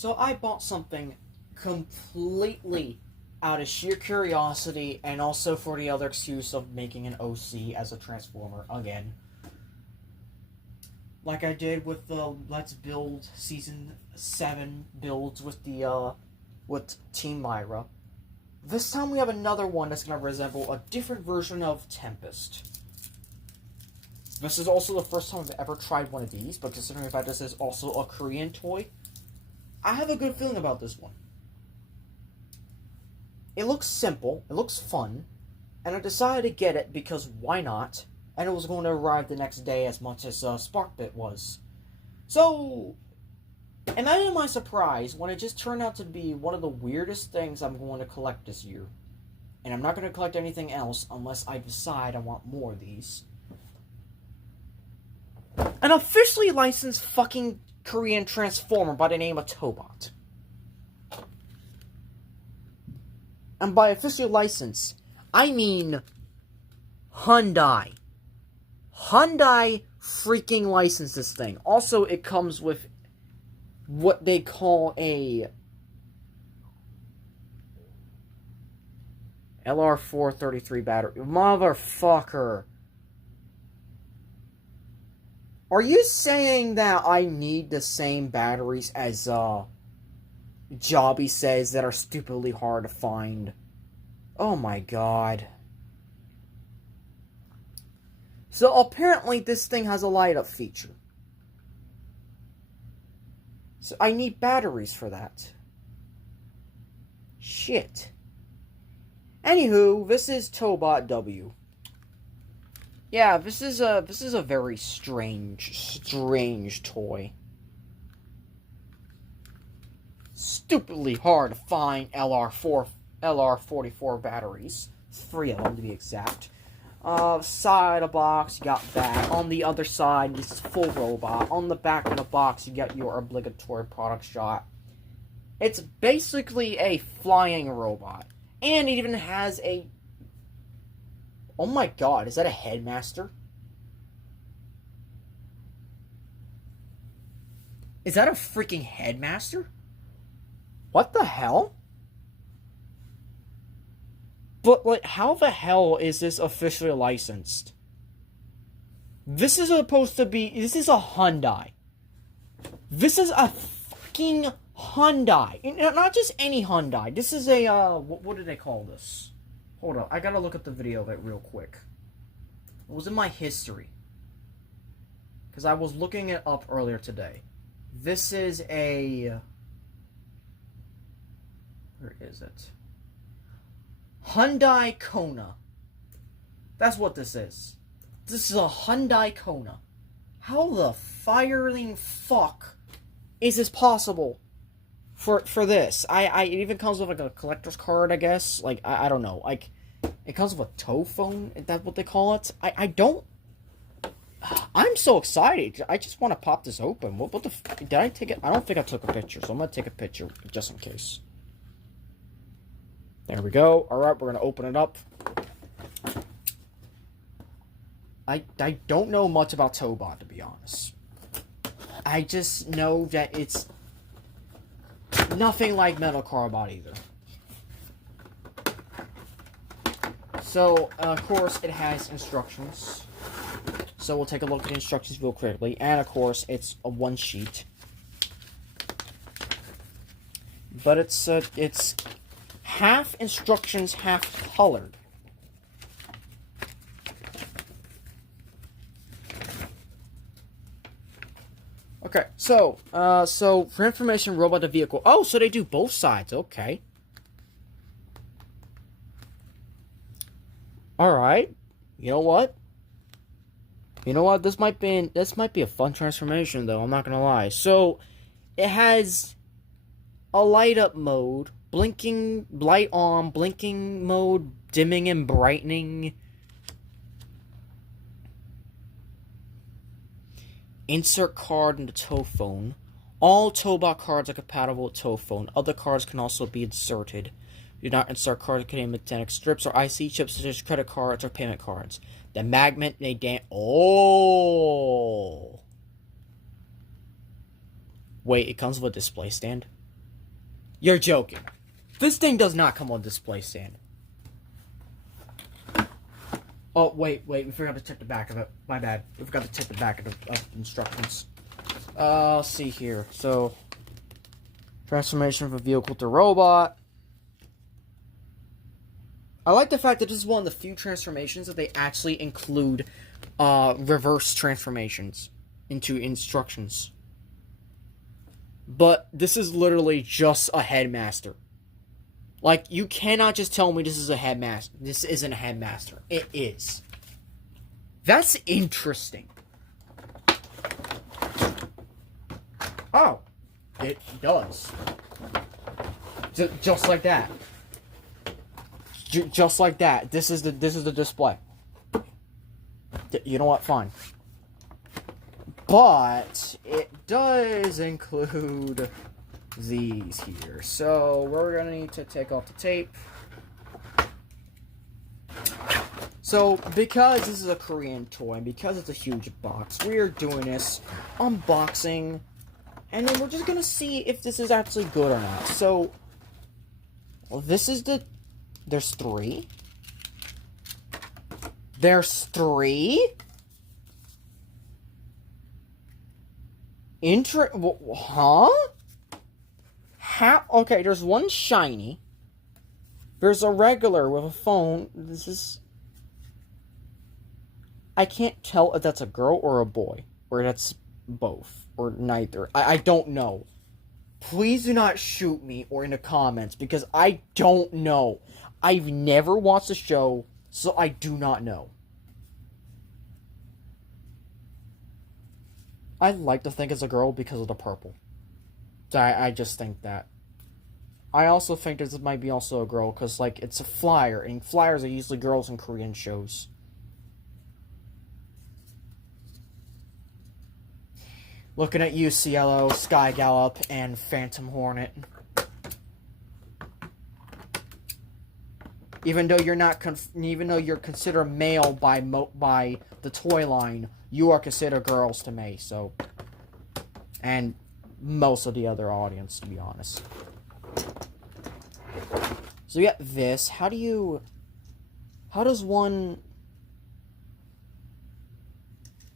So I bought something completely out of sheer curiosity and also for the other excuse of making an OC as a Transformer again. Like I did with the Let's Build Season 7 builds with the with Team Myra. This time we have another one that's going to resemble a different version of Tempest. This is also the first time I've ever tried one of these, but considering the fact this is also a Korean toy, I have a good feeling about this one. It looks simple, it looks fun, and I decided to get it because why not? And it was going to arrive the next day as much as Sparkbit was. So, imagine my surprise when it just turned out to be one of the weirdest things I'm going to collect this year. And I'm not going to collect anything else unless I decide I want more of these. An officially licensed fucking Korean Transformer by the name of Tobot. And by officially licensed, I mean Hyundai. Hyundai freaking licensed this thing. Also, it comes with what they call a LR433 battery. Motherfucker. Are you saying that I need the same batteries as, Jobby says that are stupidly hard to find? Oh my god. So apparently this thing has a light up feature. So I need batteries for that. Shit. Anywho, this is Tobot W. Yeah, this is a very strange toy. Stupidly hard to find LR44 batteries. 3 of them to be exact. Side of the box, you got that. On the other side, this is full robot. On the back of the box, you got your obligatory product shot. It's basically a flying robot. And it even has a... Oh my god, is that a headmaster? Is that a freaking headmaster? What the hell? But, like, how the hell is this officially licensed? This is supposed to be... This is a Hyundai. This is a fucking Hyundai. Not just any Hyundai. This is a, what do they call this? Hold on, I gotta look at the video of it real quick. It was in my history. Because I was looking it up earlier today. This is a... Where is it? Hyundai Kona. That's what this is. This is a Hyundai Kona. How the firing fuck is this possible? For this, it even comes with like a collector's card, I guess. Like I don't know. Like it comes with a tow phone. Is that what they call it? I don't. I'm so excited. I just want to pop this open. What the? Did I take it? I don't think I took a picture, so I'm gonna take a picture just in case. There we go. All right, we're gonna open it up. I don't know much about Tobot, to be honest. I just know that it's nothing like Metal Carbot either. So, of course, it has instructions. So we'll take a look at the instructions real quickly. And, of course, it's a one sheet. But it's half instructions, half colored. Okay, so for information, robot to vehicle. Oh, so they do both sides. Okay. All right. You know what? This might be a fun transformation, though. I'm not gonna lie. So, it has a light up mode, blinking light on, blinking mode, dimming and brightening. Insert card into tow phone. All Tobot cards are compatible with tow phone. Other cards can also be inserted. Do not insert cards containing magnetic strips or IC chips such as credit cards or payment cards. The magnet may Oh! Wait, it comes with a display stand? You're joking. This thing does not come on display stand. Oh, wait, we forgot to check the back of it. My bad. We forgot to check the back of the instructions. Let's see here. So, transformation of a vehicle to robot. I like the fact that this is one of the few transformations that they actually include reverse transformations into instructions. But this is literally just a headmaster. Like, you cannot just tell me this is a headmaster. This isn't a headmaster. It is. That's interesting. Oh. It does. Just like that. Just like that. This is the display. You know what? Fine. But it does include these here. So we're gonna need to take off the tape. So because this is a Korean toy, and because it's a huge box, we're doing this unboxing, and then we're just gonna see if this is actually good or not. So, well, this is the. There's 3. There's 3. Huh? How? Okay, there's one shiny. There's a regular with a phone. This is... I can't tell if that's a girl or a boy. Or that's both. Or neither. I don't know. Please do not shoot me or in the comments, because I don't know. I've never watched the show, so I do not know. I like to think it's a girl because of the purple. So I just think that. I also think this might be also a girl because, like, it's a flyer, and flyers are usually girls in Korean shows. Looking at you, Cielo, Sky Gallop, and Phantom Hornet. Even though you're not, even though you're considered male by the toy line, you are considered girls to me. So, and most of the other audience, to be honest. So we got this. How does one?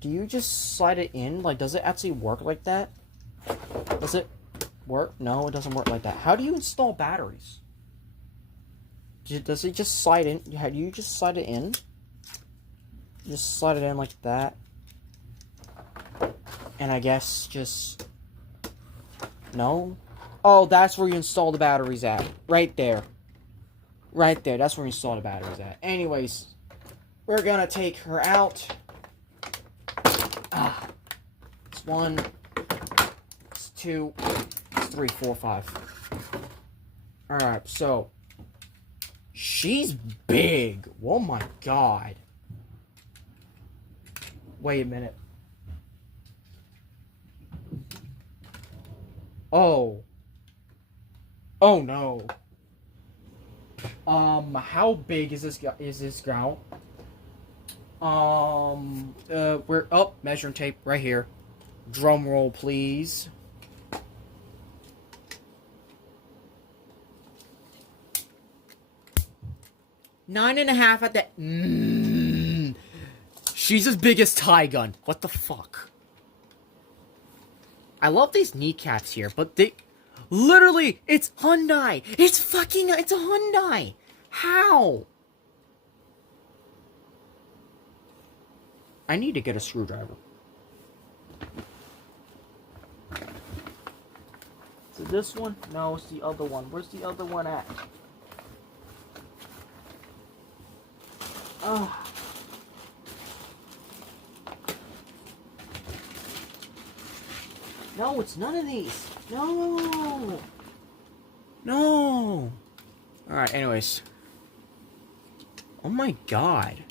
Do you just slide it in? Like, does it actually work like that? Does it work? No, it doesn't work like that. How do you install batteries? Does it just slide in? How do you just slide it in? Just slide it in like that. And I guess just... No? Oh, that's where you install the batteries at. Right there. Right there. That's where you install the batteries at. Anyways, we're gonna take her out. It's 1. It's 2. It's 3, 4, 5. Alright, so... She's big. Oh my god. Wait a minute. Oh. Oh no. How big is this gal? We're up. Measuring tape right here. Drum roll, please. 9.5 at the... She's as big as Tygun. What the fuck? I love these kneecaps here, but they... Literally, it's Hyundai. It's a Hyundai. How? I need to get a screwdriver. Is it this one? No, it's the other one. Where's the other one at? Oh. No, it's none of these. No. No. Alright, anyways. Oh my god.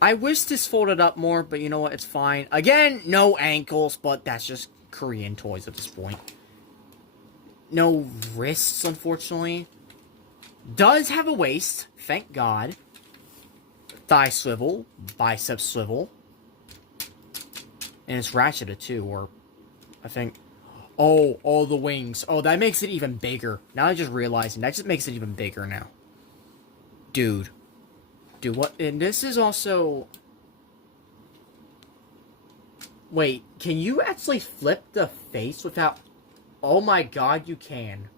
I wish this folded up more, but you know what? It's fine. Again, no ankles, but that's just Korean toys at this point. No wrists, unfortunately. Does have a waist, thank God. Thigh swivel, bicep swivel. And it's ratcheted too, or I think... Oh, all the wings. Oh, that makes it even bigger. Now I just realizing that just makes it even bigger now. Dude. Dude, what? And this is also... Wait, can you actually flip the face without... Oh my god, you can.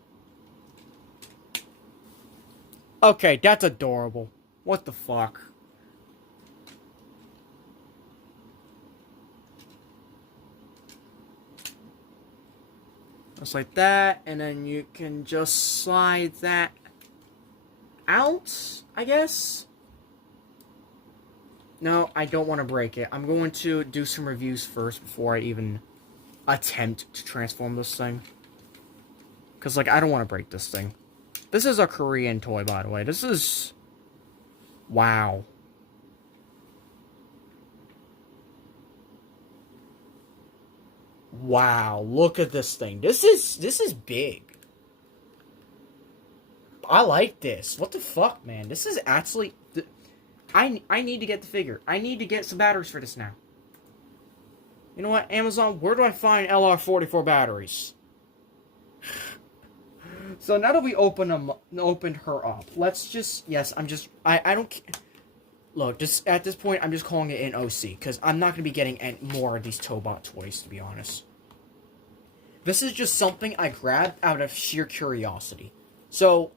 Okay, that's adorable. What the fuck? Just like that, and then you can just slide that out, I guess? No, I don't want to break it. I'm going to do some reviews first before I even attempt to transform this thing. Because, like, I don't want to break this thing. This is a Korean toy, by the way. This is... Wow. Wow, look at this thing. This is big. I like this. What the fuck, man? This is actually... I need to get the figure. I need to get some batteries for this now. You know what, Amazon? Where do I find LR44 batteries? So now that we opened her up, let's just... Yes, I don't... Look, just at this point, I'm just calling it an OC, because I'm not going to be getting any more of these Tobot toys, to be honest. This is just something I grabbed out of sheer curiosity. So,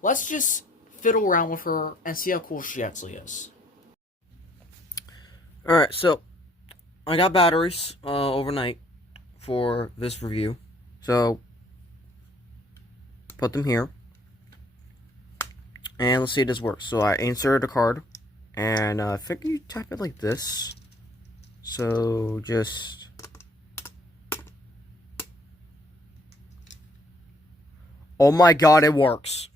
let's just fiddle around with her and see how cool she actually is. Alright, so, I got batteries overnight for this review. So, put them here. And let's see if this works. So, I inserted a card. And I think you type it like this. So just... Oh my god, it works.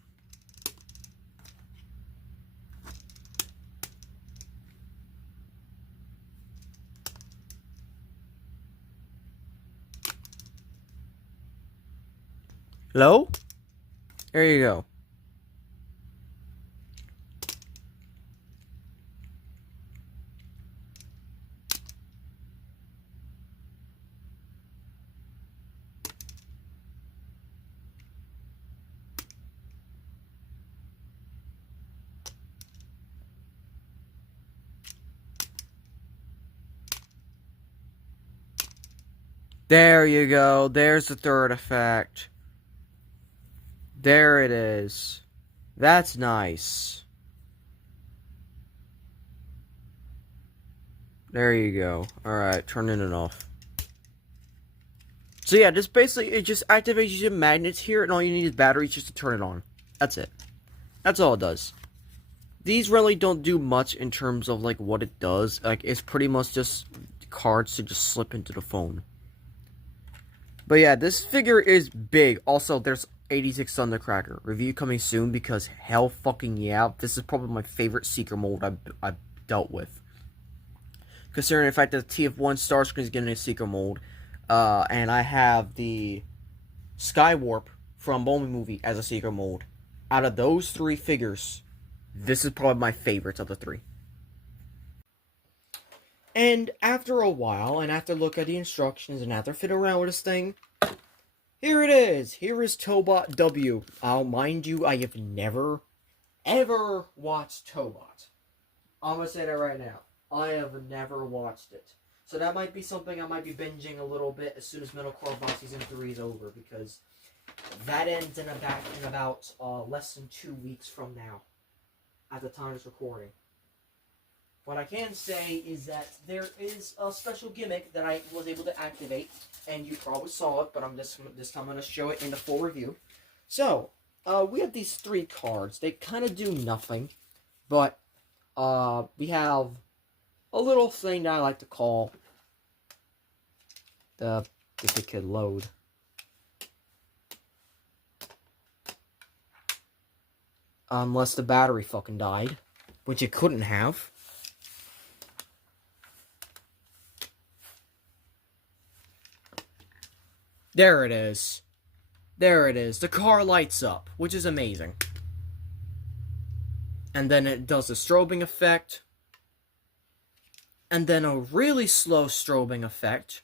Hello? There you go. There you go. There's the third effect. There it is. That's nice. There you go. Alright, turning it off. So yeah, just basically, it just activates your magnets here, and all you need is batteries just to turn it on. That's it. That's all it does. These really don't do much in terms of, like, what it does. Like, it's pretty much just cards to just slip into the phone. But yeah, this figure is big. Also, there's 86 Thundercracker. Review coming soon because hell fucking yeah. This is probably my favorite Seeker mold I've dealt with. Considering the fact that the TF1 Starscream is getting a Seeker mold. And I have the Skywarp from Bowling Movie as a Seeker mold. Out of those three figures, this is probably my favorite of the three. And after a while, and after look at the instructions, and after fit around with this thing, here it is. Here is Tobot W. Mind you, I have never, ever watched Tobot. I'm gonna say that right now. I have never watched it. So that might be something I might be binging a little bit as soon as Metal Crowbar Season 3 is over, because that ends in about less than 2 weeks from now, at the time of this recording. What I can say is that there is a special gimmick that I was able to activate, and you probably saw it, but this time I'm going to show it in the full review. So, we have these three cards. They kind of do nothing, but we have a little thing that I like to call if it could load. Unless the battery fucking died, which it couldn't have. There it is. There it is. The car lights up, which is amazing. And then it does a strobing effect. And then a really slow strobing effect.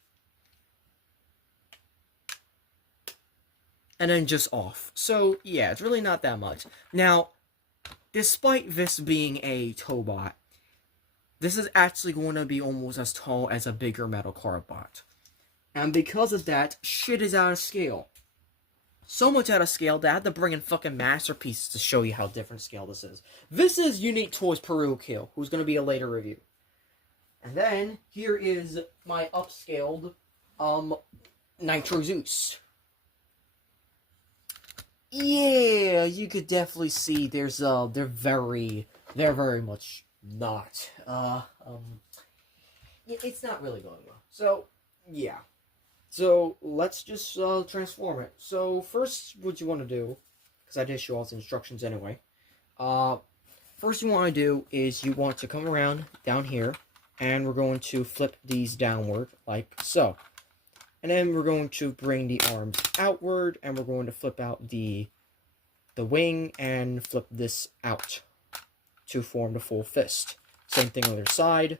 and then just off. So, yeah, it's really not that much. Now, despite this being a Tobot, this is actually going to be almost as tall as a bigger metal carbot. And because of that, shit is out of scale. So much out of scale that I had to bring in fucking masterpieces to show you how different scale this is. This is Unique Toys Peru Kill, who's going to be a later review. And then, here is my upscaled, Nitro Zeus. Yeah, you could definitely see there's, they're very much not, it's not really going well. So, yeah. So, let's just, transform it. So, first, what you want to do, because I did show all the instructions anyway, first you want to do is you want to come around down here, and we're going to flip these downward, like so. And then we're going to bring the arms outward, and we're going to flip out the wing, and flip this out to form the full fist. Same thing on the other side.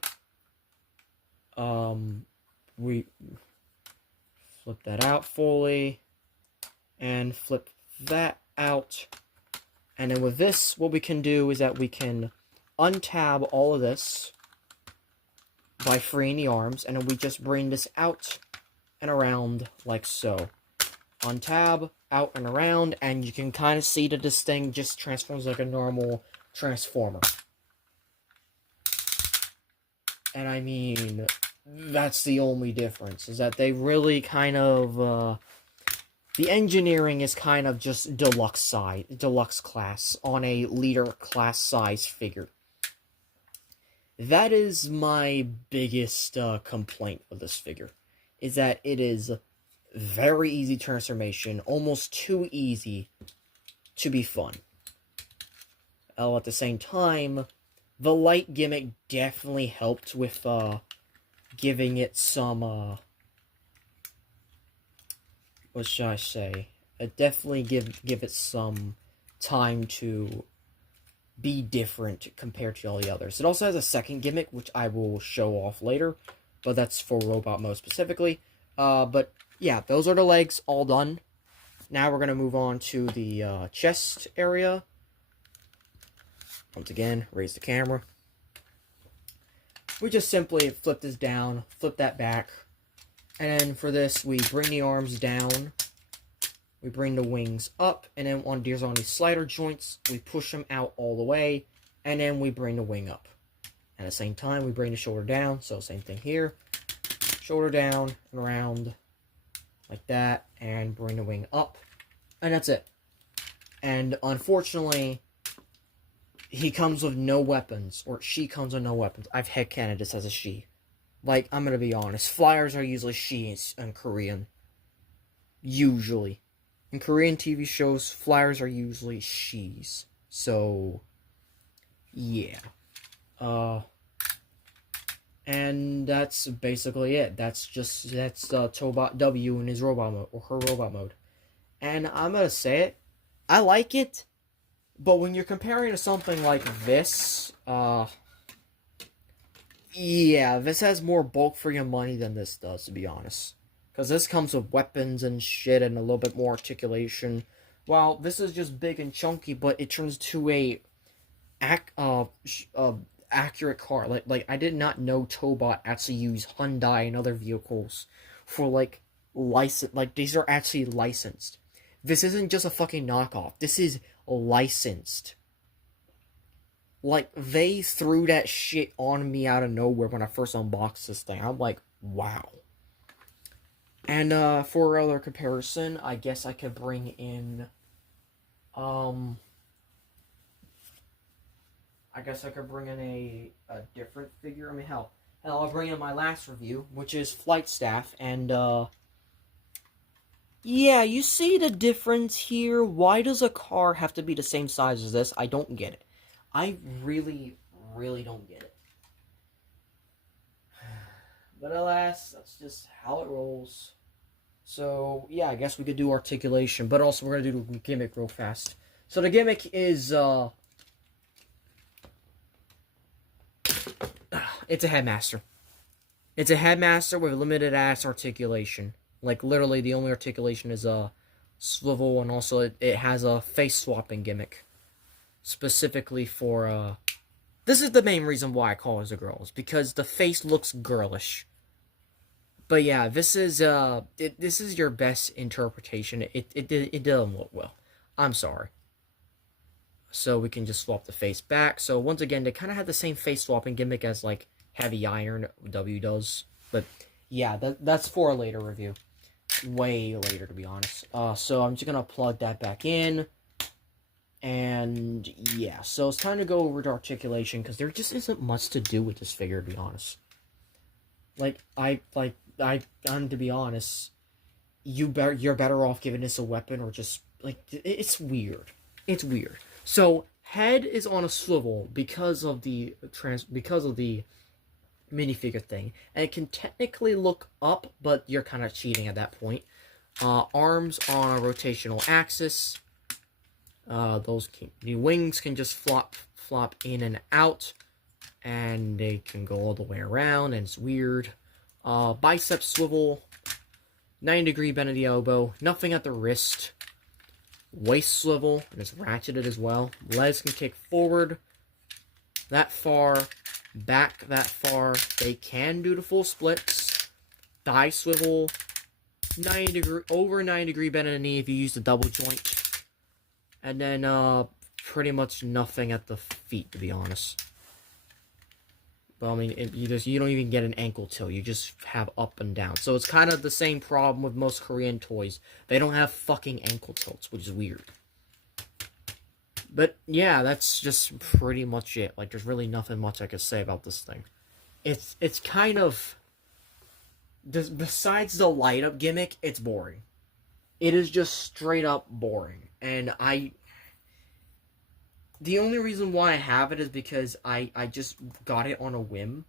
We flip that out fully, and flip that out. And then with this, what we can do is that we can untab all of this by freeing the arms, and then we just bring this out and around like so. Untab, out and around, and you can kind of see that this thing just transforms like a normal transformer. And I mean, that's the only difference, is that they really kind of, the engineering is kind of just deluxe class on a leader class size figure. That is my biggest complaint with this figure, is that it is very easy transformation, almost too easy to be fun. At the same time, the light gimmick definitely helped with giving it some, what should I say? It definitely give it some time to be different compared to all the others. It also has a second gimmick, which I will show off later, but that's for robot mode specifically. But yeah, those are the legs all done. Now we're going to move on to the chest area. Once again, raise the camera. We just simply flip this down, flip that back, and then for this, we bring the arms down, we bring the wings up, and then on these slider joints, we push them out all the way, and then we bring the wing up. At the same time, we bring the shoulder down, so same thing here. Shoulder down, and around, like that, and bring the wing up, and that's it. And unfortunately, he comes with no weapons, or she comes with no weapons. I've headcanoned this as a she. Like, I'm gonna be honest, flyers are usually she in Korean. Usually. In Korean TV shows, flyers are usually she's. So, yeah. And that's basically it. That's Tobot W in his robot mode, or her robot mode. And I'm gonna say it, I like it, but when you're comparing to something like this, yeah, this has more bulk for your money than this does, to be honest. Because this comes with weapons and shit and a little bit more articulation. While this is just big and chunky, but it turns to a accurate car. Like I did not know Tobot actually use Hyundai and other vehicles for like license. Like these are actually licensed. This isn't just a fucking knockoff. This is licensed. Like, they threw that shit on me out of nowhere when I first unboxed this thing. I'm like, wow. And, for other comparison, I guess I could bring in, a different figure. I mean, hell, I'll bring in my last review, which is Flight Staff, and, yeah, you see the difference here? Why does a car have to be the same size as this? I don't get it. I really, really don't get it. But alas, that's just how it rolls. So, yeah, I guess we could do articulation, but also we're going to do the gimmick real fast. So the gimmick is, it's a headmaster. It's a headmaster with limited ass articulation. Like, literally, the only articulation is, swivel, and also it has a face swapping gimmick. Specifically for, this is the main reason why I call it a girl, is because the face looks girlish. But yeah, this is this is your best interpretation. It doesn't look well. I'm sorry. So we can just swap the face back. So once again, they kind of have the same face swapping gimmick as like Heavy Iron W does. But yeah, that's for a later review. Way later, to be honest. So I'm just gonna plug that back in. And yeah, so it's time to go over to articulation, because there just isn't much to do with this figure, to be honest. I'm to be honest, you're better off giving this a weapon, or just like, it's weird. It's weird. So head is on a swivel because of the minifigure thing, and it can technically look up, but you're kind of cheating at that point. Arms on a rotational axis. The wings can just flop in and out, and they can go all the way around, and it's weird. Bicep swivel, 90-degree bend at the elbow, nothing at the wrist. Waist swivel, and it's ratcheted as well. Legs can kick forward that far, back that far. They can do the full splits. Thigh swivel, over 90-degree bend at the knee if you use the double joint. And then, pretty much nothing at the feet, to be honest. But I mean, you don't even get an ankle tilt. You just have up and down. So it's kind of the same problem with most Korean toys. They don't have fucking ankle tilts, which is weird. But yeah, that's just pretty much it. Like, there's really nothing much I could say about this thing. It's kind of, besides the light up gimmick, it's boring. It is just straight up boring. And the only reason why I have it is because I just got it on a whim.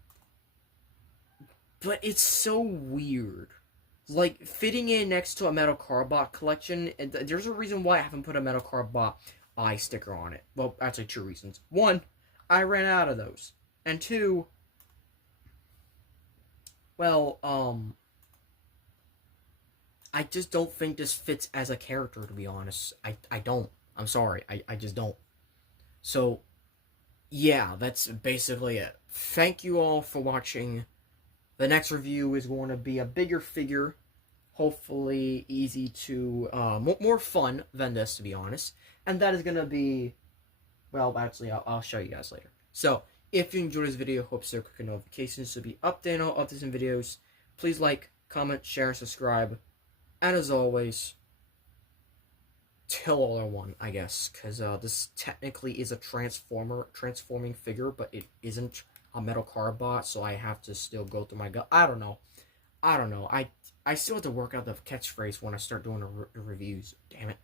But it's so weird. Like, fitting in next to a Metal Carbot collection, and there's a reason why I haven't put a Metal Carbot eye sticker on it. Well, actually, 2 reasons. 1, I ran out of those. And 2, well, I just don't think this fits as a character, to be honest. I don't. I'm sorry. I just don't. So, yeah, that's basically it. Thank you all for watching. The next review is going to be a bigger figure. Hopefully easy to, more fun than this, to be honest. And that is going to be, well, actually, I'll show you guys later. So, if you enjoyed this video, hope so click notifications to be updated on all updates and videos. Please like, comment, share, subscribe. And as always, Til All Are One, I guess, because this technically is a transforming figure, but it isn't a Metal Carbot, so I have to still go through my gut. I don't know. I still have to work out the catchphrase when I start doing the reviews. Damn it.